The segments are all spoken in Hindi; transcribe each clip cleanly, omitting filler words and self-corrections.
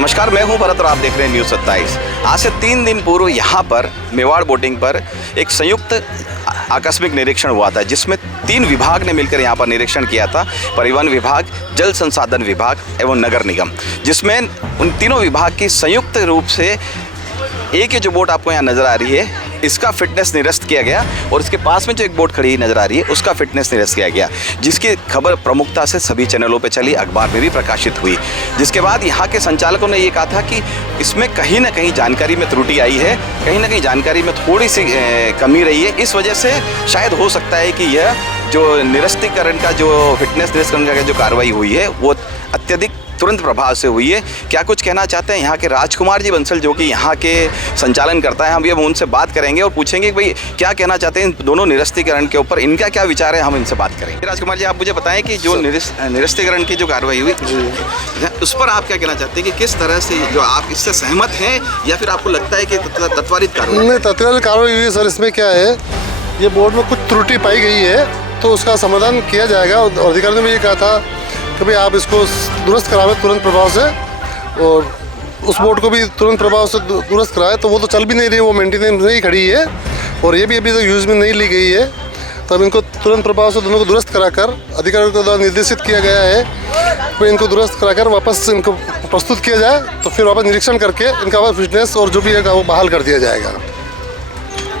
नमस्कार, मैं हूं भरत और आप देख रहे हैं न्यूज़ 27। आज से 3 दिन पूर्व यहां पर मेवाड़ बोटिंग पर एक संयुक्त आकस्मिक निरीक्षण हुआ था, जिसमें 3 विभाग ने मिलकर यहां पर निरीक्षण किया था। परिवहन विभाग, जल संसाधन विभाग एवं नगर निगम, जिसमें उन तीनों विभाग की संयुक्त रूप से एक ही जो बोट आपको यहाँ नज़र आ रही है, इसका फिटनेस निरस्त किया गया और इसके पास में जो एक बोट खड़ी नज़र आ रही है, उसका फिटनेस निरस्त किया गया, जिसकी खबर प्रमुखता से सभी चैनलों पे चली, अखबार में भी प्रकाशित हुई। जिसके बाद यहाँ के संचालकों ने ये कहा था कि इसमें कहीं ना कहीं जानकारी में त्रुटि आई है, कहीं ना कहीं जानकारी में थोड़ी सी कमी रही है। इस वजह से शायद हो सकता है कि यह जो निरस्तीकरण का जो फिटनेस निरस्तीकरण का जो कार्रवाई हुई है वो अत्यधिक तुरंत प्रभाव से हुई है। क्या कुछ कहना चाहते हैं यहाँ के राजकुमार जी बंसल, जो कि यहाँ के संचालन करता है। हम ये उनसे बात करेंगे और पूछेंगे कि भाई क्या कहना चाहते हैं इन दोनों निरस्तीकरण के ऊपर, इनका क्या विचार है, हम इनसे बात करेंगे। राजकुमार जी, आप मुझे बताएं कि जो निरस्तीकरण की जो कार्रवाई हुई उस पर आप क्या कहना चाहते हैं कि किस तरह से जो आप इससे सहमत हैं या फिर आपको लगता है कि तत्कालिक कार्रवाई? नहीं, तत्कालिक कार्रवाई हुई है सर। इसमें क्या है, ये बोर्ड में कुछ त्रुटि पाई गई है तो उसका समाधान किया जाएगा। और अधिकारियों ने ये कहा था कि भाई आप इसको दुरुस्त करावे तुरंत प्रभाव से, और उस बोर्ड को भी तुरंत प्रभाव से दुरुस्त कराए। तो वो तो चल भी नहीं रही, वो मेंटेनेंस नहीं खड़ी है और ये भी अभी तक यूज़ में नहीं ली गई है। तो अब इनको तुरंत प्रभाव से दोनों को दुरुस्त कराकर अधिकारियों के द्वारा निर्देशित किया गया है कि इनको दुरुस्त कराकर वापस इनको प्रस्तुत किया जाए। तो फिर वापस निरीक्षण करके इनका फिटनेस और जो भी है वो बहाल कर दिया जाएगा।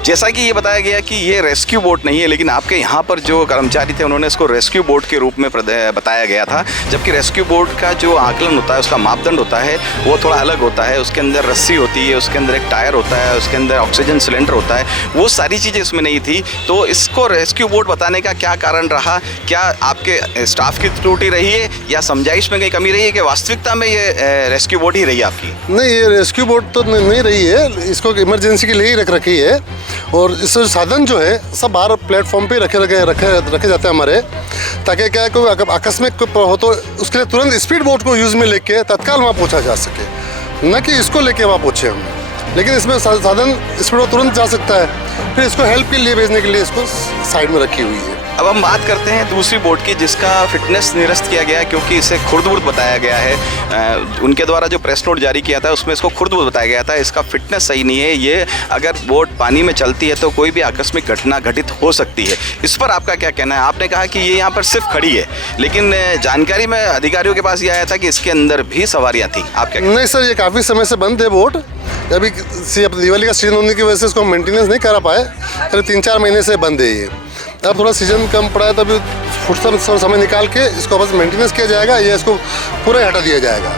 जैसा कि ये बताया गया कि ये रेस्क्यू बोट नहीं है, लेकिन आपके यहाँ पर जो कर्मचारी थे उन्होंने इसको रेस्क्यू बोट के रूप में बताया गया था। जबकि रेस्क्यू बोट का जो आकलन होता है, उसका मापदंड होता है, वो थोड़ा अलग होता है। उसके अंदर रस्सी होती है, उसके अंदर एक टायर होता है, उसके अंदर ऑक्सीजन सिलेंडर होता है, वो सारी चीज़ें इसमें नहीं थी। तो इसको रेस्क्यू बोट बताने का क्या कारण रहा? क्या आपके स्टाफ की त्रुटि रही है या समझाइश में कहीं कमी रही है कि वास्तविकता में ये रेस्क्यू बोट ही रही है आपकी? नहीं, ये रेस्क्यू बोट तो नहीं रही है, इसको इमरजेंसी के लिए ही रख रखी है। और इस साधन जो है सब बाहर प्लेटफॉर्म पे रखे जाते हैं हमारे, ताकि क्या कोई आकस्मिक कोई हो तो उसके लिए तुरंत स्पीड बोट को यूज़ में लेके तत्काल वहाँ पहुँचा जा सके, न कि इसको लेके वहाँ पहुँचे हम। लेकिन इसमें साधन स्पीड तुरंत जा सकता है, फिर इसको हेल्प के लिए भेजने के लिए इसको साइड में रखी हुई है। अब हम बात करते हैं दूसरी बोट की, जिसका फिटनेस निरस्त किया गया है, क्योंकि इसे खुर्द-बुर्द बताया गया है। उनके द्वारा जो प्रेस नोट जारी किया था उसमें इसको खुर्द-बुर्द बताया गया था, इसका फिटनेस सही नहीं है। ये अगर बोट पानी में चलती है तो कोई भी आकस्मिक घटना घटित हो सकती है। इस पर आपका क्या कहना है? आपने कहा कि ये यहाँ पर सिर्फ खड़ी है, लेकिन जानकारी में अधिकारियों के पास ये आया था कि इसके अंदर भी सवारियाँ थी। आप क्या? नहीं सर, ये काफ़ी समय से बंद है बोट। अभी दिवाली का सीजन होने की वजह से इसको मेंटेनेंस नहीं करा पाए, करीब 3-4 महीने से बंद है ये। अब थोड़ा सीजन कम पड़ा है तो अभी फुर्सत समय निकाल के इसको बस मेंटेनेंस किया जाएगा या इसको पूरा हटा दिया जाएगा।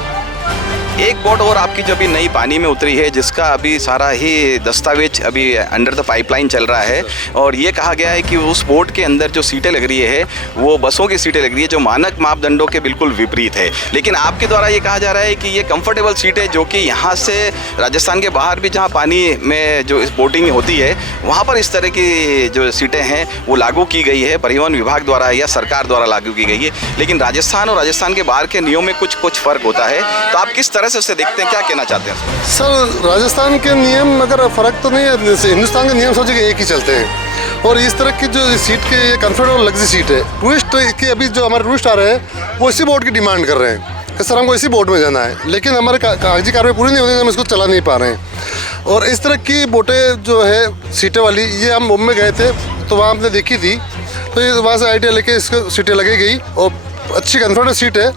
एक बोट और आपकी जो अभी नई पानी में उतरी है, जिसका अभी सारा ही दस्तावेज अभी अंडर द पाइपलाइन चल रहा है, और ये कहा गया है कि उस बोट के अंदर जो सीटें लग रही है वो बसों की सीटें लग रही है, जो मानक मापदंडों के बिल्कुल विपरीत है। लेकिन आपके द्वारा ये कहा जा रहा है कि ये कंफर्टेबल सीटें, जो कि यहाँ से राजस्थान के बाहर भी जहाँ पानी में जो इस बोटिंग होती है वहाँ पर इस तरह की जो सीटें हैं वो लागू की गई है, परिवहन विभाग द्वारा या सरकार द्वारा लागू की गई है। लेकिन राजस्थान और राजस्थान के बाहर के नियमों में कुछ फ़र्क होता है। तो आप किस तरह से उसे देखते हैं, क्या कहना चाहते हैं? सर, राजस्थान के नियम अगर फ़र्क तो नहीं है, हिंदुस्तान के नियम सब जगह एक ही चलते हैं। और इस तरह की जो सीट के ये कंफर्टेबल लग्जरी सीट है, टूरिस्ट के अभी जो हमारे टूरिस्ट आ रहे हैं वो इसी बोट की डिमांड कर रहे हैं कि सर हमको इसी बोट में जाना है, लेकिन हमारे कागजी कार्रवाई पूरी नहीं होने से हम इसको चला नहीं पा रहे हैं। और इस तरह की बोटें जो है सीटें वाली, ये हम मुंबई में गए थे तो वहाँ हमने देखी थी, तो ये वहाँ से आइडिया लेके इसको सीटें लगी गई और अच्छी कंफर्टेबल सीट है,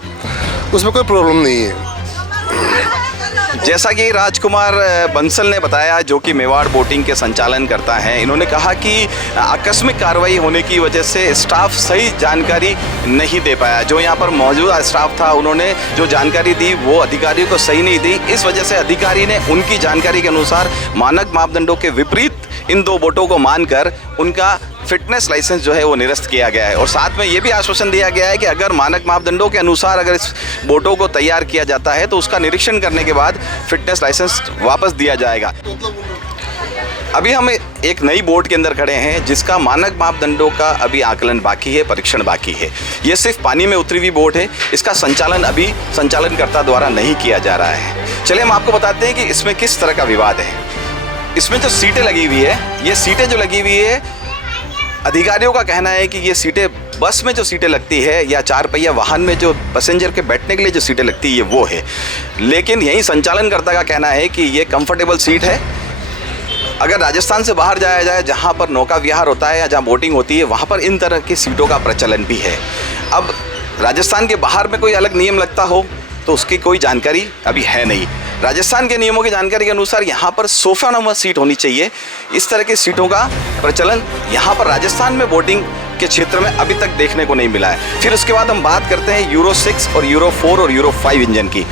उसमें कोई प्रॉब्लम नहीं है। जैसा कि राजकुमार बंसल ने बताया, जो कि मेवाड़ बोटिंग के संचालन करता है, इन्होंने कहा कि आकस्मिक कार्रवाई होने की वजह से स्टाफ सही जानकारी नहीं दे पाया। जो यहाँ पर मौजूदा स्टाफ था उन्होंने जो जानकारी दी वो अधिकारियों को सही नहीं दी। इस वजह से अधिकारी ने उनकी जानकारी के अनुसार मानक मापदंडों के विपरीत इन 2 बोटों को मानकर उनका फिटनेस लाइसेंस जो है वो निरस्त किया गया है। और साथ में ये भी आश्वासन दिया गया है कि अगर मानक मापदंडों के अनुसार अगर इस बोटों को तैयार किया जाता है तो उसका निरीक्षण करने के बाद फिटनेस लाइसेंस वापस दिया जाएगा। अभी हम एक नई बोट के अंदर खड़े हैं, जिसका मानक मापदंडों का अभी आकलन बाकी है, परीक्षण बाकी है। ये सिर्फ पानी में उतरी हुई बोट है, इसका संचालन अभी संचालनकर्ता द्वारा नहीं किया जा रहा है। चलिए हम आपको बताते हैं कि इसमें किस तरह का विवाद है। इसमें जो सीटें लगी हुई है, ये सीटें जो लगी हुई है, अधिकारियों का कहना है कि ये सीटें बस में जो सीटें लगती है या 4 पहिया वाहन में जो पैसेंजर के बैठने के लिए जो सीटें लगती है ये वो है, लेकिन यही संचालनकर्ता का कहना है कि ये कंफर्टेबल सीट है। अगर राजस्थान से बाहर जाया जाए जहाँ पर नौका विहार होता है या जहाँ बोटिंग होती है वहाँ पर इन तरह की सीटों का प्रचलन भी है। अब राजस्थान के बाहर में कोई अलग नियम लगता हो तो उसकी कोई जानकारी अभी है नहीं। राजस्थान के नियमों की जानकारी के अनुसार यहाँ पर सोफा नुमा सीट होनी चाहिए। इस तरह की सीटों का प्रचलन यहाँ पर राजस्थान में बोटिंग के क्षेत्र में अभी तक देखने को नहीं मिला है। फिर उसके बाद हम बात करते हैं यूरो 6 और यूरो 4 और यूरो 5 इंजन की।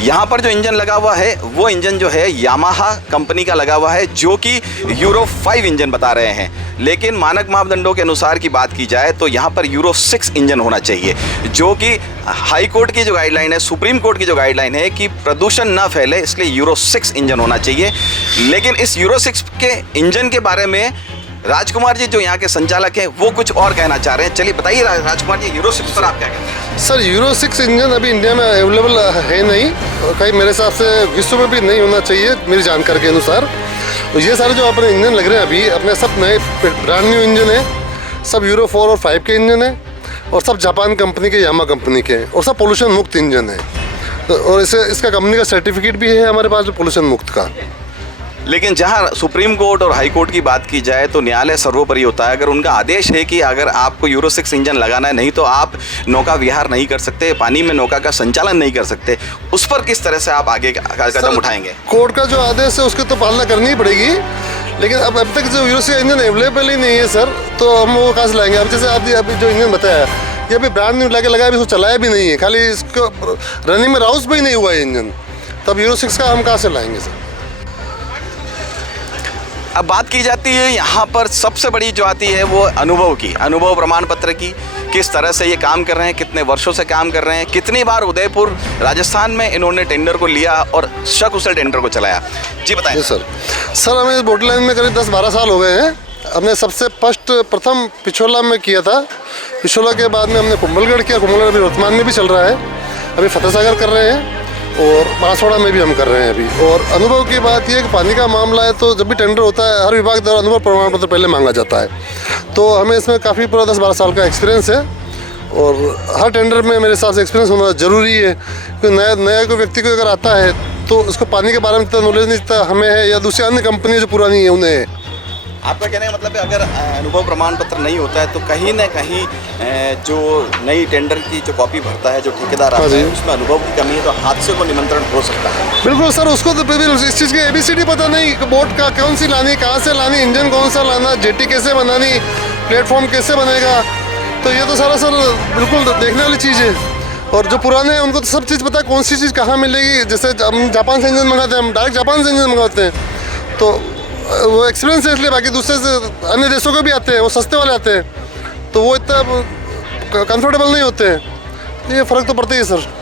यहाँ पर जो इंजन लगा हुआ है वो इंजन जो है यामाहा कंपनी का लगा हुआ है, जो कि यूरो 5 इंजन बता रहे हैं, लेकिन मानक मापदंडों के अनुसार की बात की जाए तो यहाँ पर यूरो 6 इंजन होना चाहिए, जो कि हाई कोर्ट की जो गाइडलाइन है, सुप्रीम कोर्ट की जो गाइडलाइन है कि प्रदूषण ना फैले, इसलिए यूरो 6 इंजन होना चाहिए। लेकिन इस यूरो 6 के इंजन के बारे में राजकुमार जी जो यहाँ के संचालक हैं वो कुछ और कहना चाह रहे हैं। चलिए बताइए राजकुमार जी, यूरो 6 पर आप क्या कहते हैं? सर, यूरो 6 इंजन अभी इंडिया में अवेलेबल है नहीं, कहीं मेरे हिसाब से विश्व में भी नहीं होना चाहिए मेरी जानकारी के अनुसार। ये सारे जो अपने इंजन लग रहे हैं अभी अपने सब नए ब्रांड न्यू इंजन है, सब यूरो 4 और 5 के इंजन है और सब जापान कंपनी के, यामा कंपनी के हैं और सब पोल्यूशन मुक्त इंजन है। और इसका कंपनी का सर्टिफिकेट भी है हमारे पास जो पोल्यूशन मुक्त का। लेकिन जहां सुप्रीम कोर्ट और हाई कोर्ट की बात की जाए तो न्यायालय सर्वोपरि होता है। अगर उनका आदेश है कि अगर आपको यूरो 6 इंजन लगाना है, नहीं तो आप नौका विहार नहीं कर सकते, पानी में नौका का संचालन नहीं कर सकते, उस पर किस तरह से आप आगे कदम उठाएंगे? कोर्ट का जो आदेश है उसकी तो पालना करनी ही पड़ेगी, लेकिन अब तक जो यूरो 6 इंजन अवेलेबल ही नहीं है सर, तो हम वो कहाँ से लाएंगे? अब जैसे आप अभी जो इंजन बताया ये अभी ब्रांड न्यू लाके लगाया, इसको चलाया भी नहीं है, खाली इसको रनिंग में राउस भी नहीं हुआ है इंजन, तब यूरो 6 का हम कहाँ से लाएंगे सर? अब बात की जाती है यहाँ पर सबसे बड़ी जो आती है वो अनुभव की, अनुभव प्रमाण पत्र की। किस तरह से ये काम कर रहे हैं, कितने वर्षों से काम कर रहे हैं, कितनी बार उदयपुर राजस्थान में इन्होंने टेंडर को लिया और सकुशल टेंडर को चलाया। जी बताएं। सर हमें इस बोट लाइन में करीब 10-12 साल हो गए हैं। हमने सबसे प्रथम पिछोला में किया था, पिछोला के बाद में हमने कुंभलगढ़ किया, कुंभलगढ़ अभी वर्तमान में भी चल रहा है, अभी फतेह सागर कर रहे हैं और बांसवाड़ा में भी हम कर रहे हैं अभी। और अनुभव की बात यह है कि पानी का मामला है तो जब भी टेंडर होता है हर विभाग द्वारा अनुभव प्रमाण पत्र पहले मांगा जाता है, तो हमें इसमें काफ़ी पूरा 10-12 साल का एक्सपीरियंस है और हर टेंडर में मेरे हिसाब से एक्सपीरियंस होना ज़रूरी है। क्योंकि नया कोई व्यक्ति को अगर आता है तो उसको पानी के बारे में इतना नॉलेज नहीं जितना हमें है या दूसरी अन्य कंपनी जो पुरानी है उन्हें है। आपका कहने का मतलब है अगर अनुभव प्रमाण पत्र नहीं होता है तो कहीं ना कहीं जो नई टेंडर की जो कॉपी भरता है, जो ठेकेदार आता है, उसमें अनुभव की कमी है तो हादसे को निमंत्रण हो सकता है। बिल्कुल सर, उसको तो इस चीज़ की ABCD पता नहीं, बोट का कौन सी लानी, कहाँ से लानी, इंजन कौन सा लाना, जेटी कैसे बनानी, प्लेटफॉर्म कैसे बनेगा, तो ये तो सारा सर बिल्कुल देखने वाली चीज़ है। और जो पुराने हैं उनको तो सब चीज़ पता है कौन सी चीज़ कहाँ मिलेगी। जैसे हम जापान से इंजन मंगाते हैं, हम डायरेक्ट जापान से इंजन मंगाते हैं, तो वो एक्सपीरियंस है इसलिए। बाकी दूसरे से अन्य देशों के भी आते हैं, वो सस्ते वाले आते हैं, तो वो इतना कंफर्टेबल नहीं होते हैं, ये फ़र्क तो पड़ता ही है सर।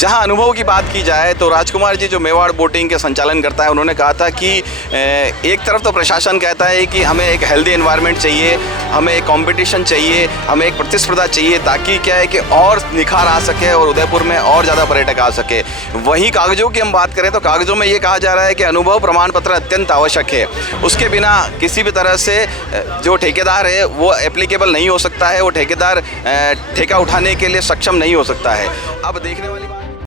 जहां अनुभव की बात की जाए तो राजकुमार जी जो मेवाड़ बोटिंग के संचालन करता है, उन्होंने कहा था कि एक तरफ तो प्रशासन कहता है कि हमें एक हेल्दी एनवायरनमेंट चाहिए, हमें एक कंपटीशन चाहिए, हमें एक प्रतिस्पर्धा चाहिए, ताकि क्या है कि और निखार आ सके और उदयपुर में और ज़्यादा पर्यटक आ सके। वहीं कागज़ों की हम बात करें तो कागज़ों में ये कहा जा रहा है कि अनुभव प्रमाण पत्र अत्यंत आवश्यक है, उसके बिना किसी भी तरह से जो ठेकेदार है वो एप्लीकेबल नहीं हो सकता है, वो ठेकेदार ठेका उठाने के लिए सक्षम नहीं हो सकता है। अब देखने वाली